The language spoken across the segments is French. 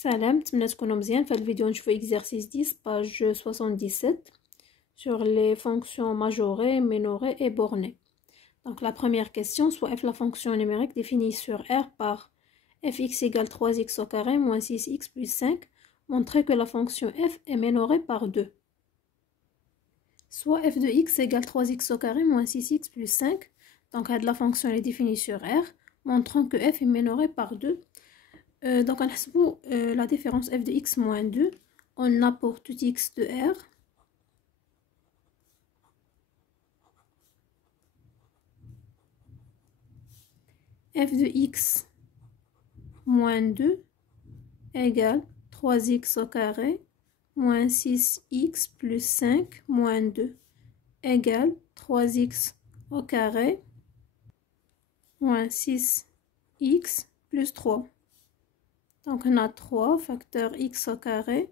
سلام، نتمنى تكونوا مزيان. في هذا الفيديو نشوفوا exercice 10 page 77 sur les fonctions majorées, minorées et bornées. Donc la première question, soit f la fonction numérique définie sur R par fx égale 3x au carré moins 6x plus 5, montrer que la fonction f est minorée par 2. Soit f de x égale 3x au carré moins 6x plus 5. Donc la fonction est définie sur R, montrant que f est minorée par 2. Donc on a la différence f de x moins 2. On a pour tout x de R. F de x moins 2 égale 3x au carré moins 6x plus 5 moins 2 égale 3x au carré moins 6x plus 3. Donc on a 3 facteur x au carré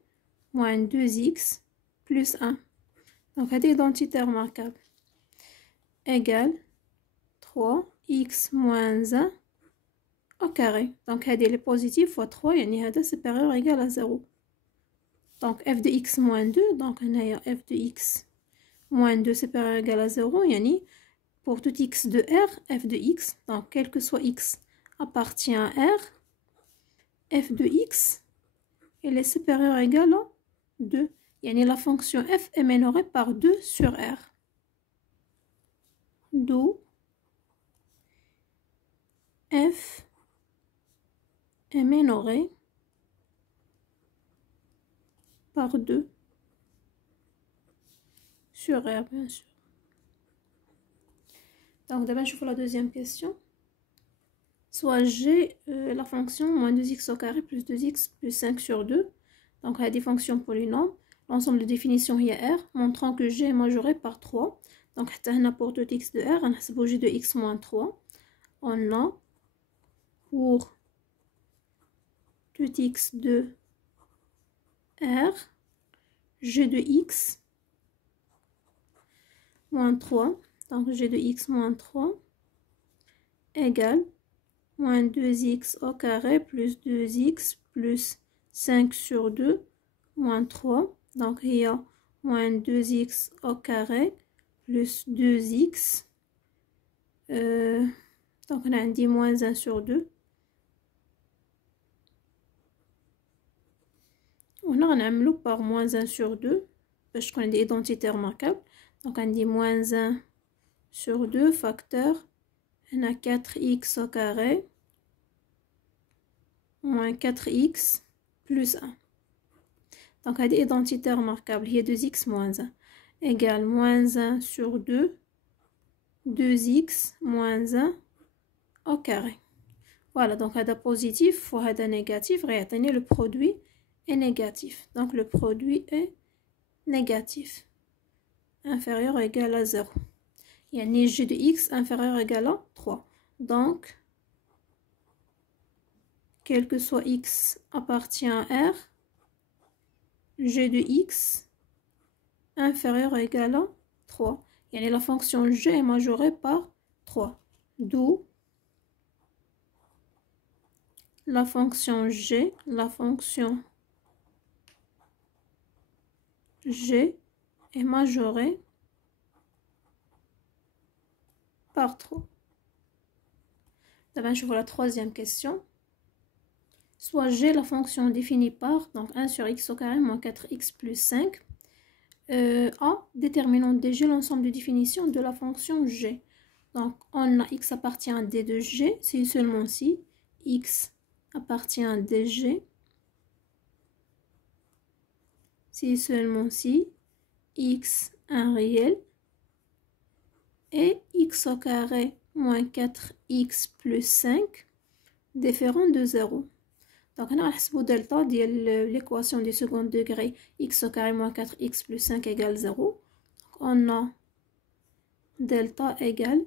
moins 2x plus 1. Donc c'est identité remarquable. Égale 3x moins 1 au carré. Donc هذه les positifs fois 3 يعني هذا supérieur égal à 0. Donc f de x moins 2, donc هنايا f de x moins 2 supérieur égal à 0 يعني pour tout x de R, f de x, donc quel que soit x appartient à R, f de x il est supérieur égal à 2. يعني la fonction f est minorée par 2 sur R. D'où f est minorée par 2 sur R, bien sûr. Donc d'abord je fais la deuxième question. Soit j'ai la fonction moins 2x au carré plus 2x plus 5 sur 2. Donc il y a des fonctions polynômes. L'ensemble de définition est R, montrant que g est majoré par 3. Donc pour tout x de R, on a g de x moins 3. On a pour tout x de R, g de x moins 3. Donc g de x moins 3 égale moins 2x au carré plus 2x plus 5 sur 2 moins 3. Donc il y a moins 2x au carré plus 2x. Donc on a dit moins 1 sur 2. On a un par moins 1 sur 2 parce qu'on a des identités remarquables. Donc on dit moins 1 sur 2 facteur. On a 4x au carré moins 4x plus 1. Donc, il y a des identités remarquables. Il y a 2x moins 1 égale moins 1 sur 2, 2x moins 1 au carré. Voilà, donc il y a positif ou il y a négatif. Regardez, le produit est négatif. Donc, le produit est négatif. Inférieur ou égal à 0. Il y a un g de x inférieur ou égal à 3. Donc, quel que soit x appartient à R, g de x inférieur ou égal à 3. Et la fonction g est majorée par 3. D'où la fonction g est majorée par 3. D'abord, je vois la troisième question. Soit g la fonction définie par donc 1 sur x au carré moins 4x plus 5. A déterminant de g l'ensemble de définition de la fonction g. Donc on a x appartient à d de g si seulement si x appartient à dg, si seulement si x un réel et x au carré moins 4x plus 5 différent de 0. Donc on a le delta de l'équation du second degré x au carré moins 4x plus 5 égale 0. Donc on a delta égale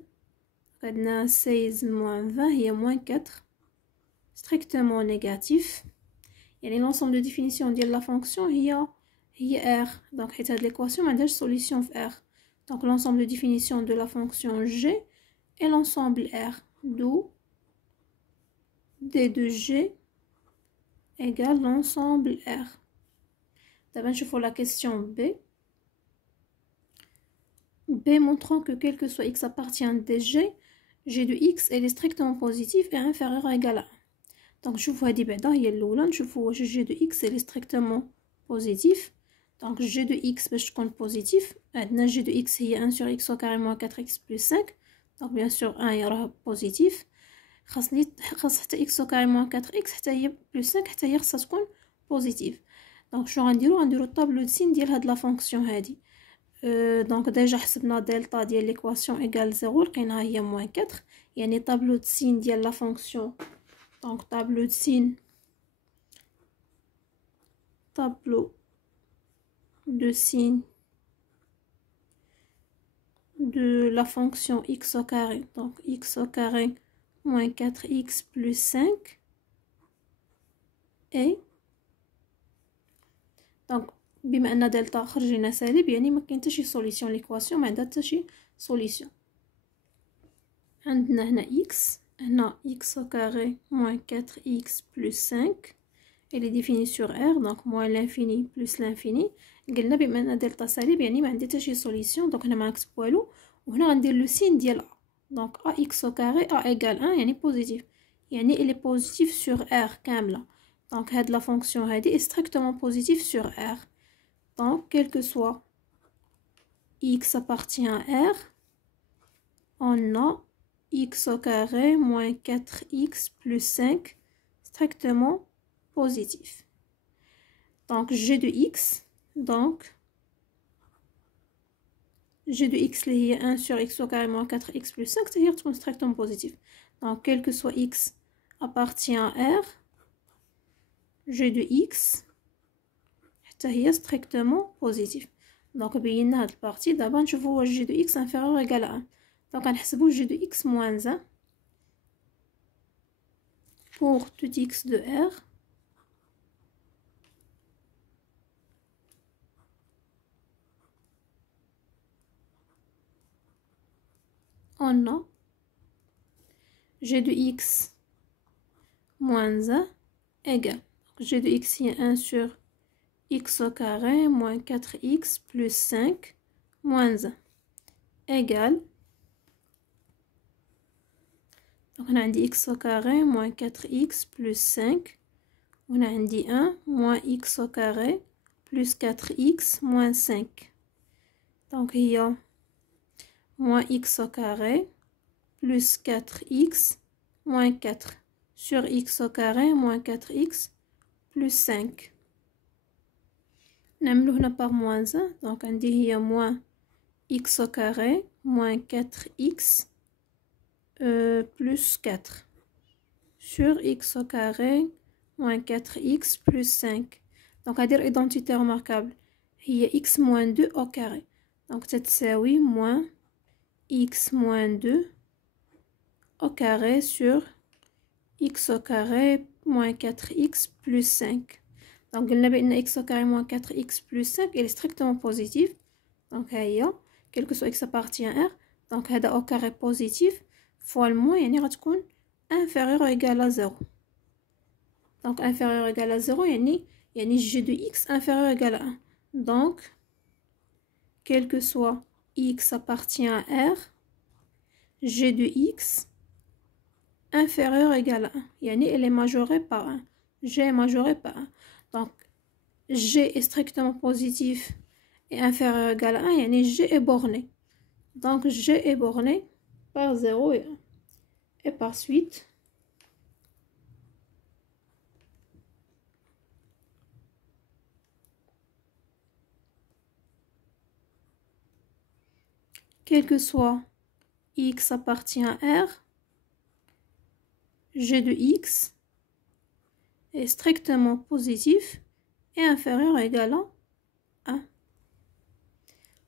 16 moins 20 et moins 4 strictement négatif. Et l'ensemble de définition de la fonction il y a R. Donc c'est l'équation mais déjà solution R. Donc l'ensemble de définition de la fonction g est l'ensemble R. D'où d de g égale l'ensemble R. D'abord, je fais la question B. B montrant que quel que soit x appartient à G, G de x est strictement positif et inférieur à égal à 1. Donc, je vois dit ben il y a l'oulane, je vois G de x est strictement positif. Donc, G de x, je compte positif. G de x, il y a 1 sur x au carré moins 4x plus 5. Donc, bien sûr, 1 il y aura positif. خاص x au carré moins 4x حتى هي plus 5 حتى هي خاصها تكون positif. Donc, شنو غنديرو الطابلو دو سين ديال هاد لا فونكسيون هادي. دونك ديجا حسبنا دلتا ديال ليكواسيون ايغال 0 لقيناها هي موان 4 يعني طابلو دو سين ديال لا فونكسيون. دونك طابلو دو سين de la fonction x au carré, donc x au carré moins 4x plus 5 et donc بما ان دلتا خرجنا سالب يعني ما كاين حتى شي سوليسيون ليكواسيون ما عندها حتى شي سوليسيون. عندنا هنا x هنا x au carré moins 4x plus 5 elle est définie sur R donc moins l'infini plus l'infini. قلنا بما ان دلتا سالب يعني ما عندي حتى شي سوليسيون دونك هنا ما نكتب والو وهنا غندير لو سين ديال a donc ax au carré a égale 1 يعني بوزيتيف يعني elle est positive sur R كامله. donc هاد لا فونكسيون هادي est strictement positive sur R. donc quel que soit x appartient à R on a x au carré moins 4x plus 5 strictement positif. Donc g de x, donc g de x lié à 1 sur x au carré moins 4x plus 5 c'est-à-dire tout strictement positif. Donc quel que soit x appartient à R, g de x c'est strictement positif. Donc بينا هاد البارتي دابا نشوفوا g de x inférieur ou égal à 1. donc غنحسبوا g de x moins 1 pour tout x de R. On a g de x moins 1 égale g de x est 1 sur x au carré moins 4x plus 5 moins 1 égale donc on a dit x au carré moins 4x plus 5 on a dit 1 moins x au carré plus 4x moins 5 donc il y a moins x au carré plus 4x moins 4 sur x au carré moins 4x plus 5. نعملو هنا par moins 1 donc عندي هي moins x au carré moins 4x plus 4 sur x au carré moins 4x plus 5. donc هادي identité remarquable هي x moins 2 au carré donc تتساوي moins x moins 2 au carré sur x au carré moins 4x plus 5. donc قلنا بأن x au carré moins 4x plus 5 il est strictement positif. donc هيا quel que soit x appartient à R donc هذا au carré positif fois le moins يعني غتكون inférieur ou égal à 0. donc inférieur ou égal à 0 يعني g de x inférieur ou égal à 1. donc quel que soit x appartient à R g de x inférieur ou égal à 1 يعني elle est majorée par 1. g est majorée par 1 donc g est strictement positif et inférieur ou égal à 1 يعني g est borné. donc g est borné par 0 et 1 et par suite quel que soit x appartient à R g de x est strictement positif et inférieur ou égal à 1.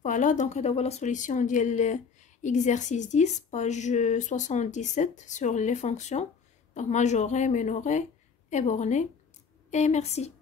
voilà donc هذا la solution ديال exercice 10 page 77 sur les fonctions donc majorées, minorées et bornées et merci.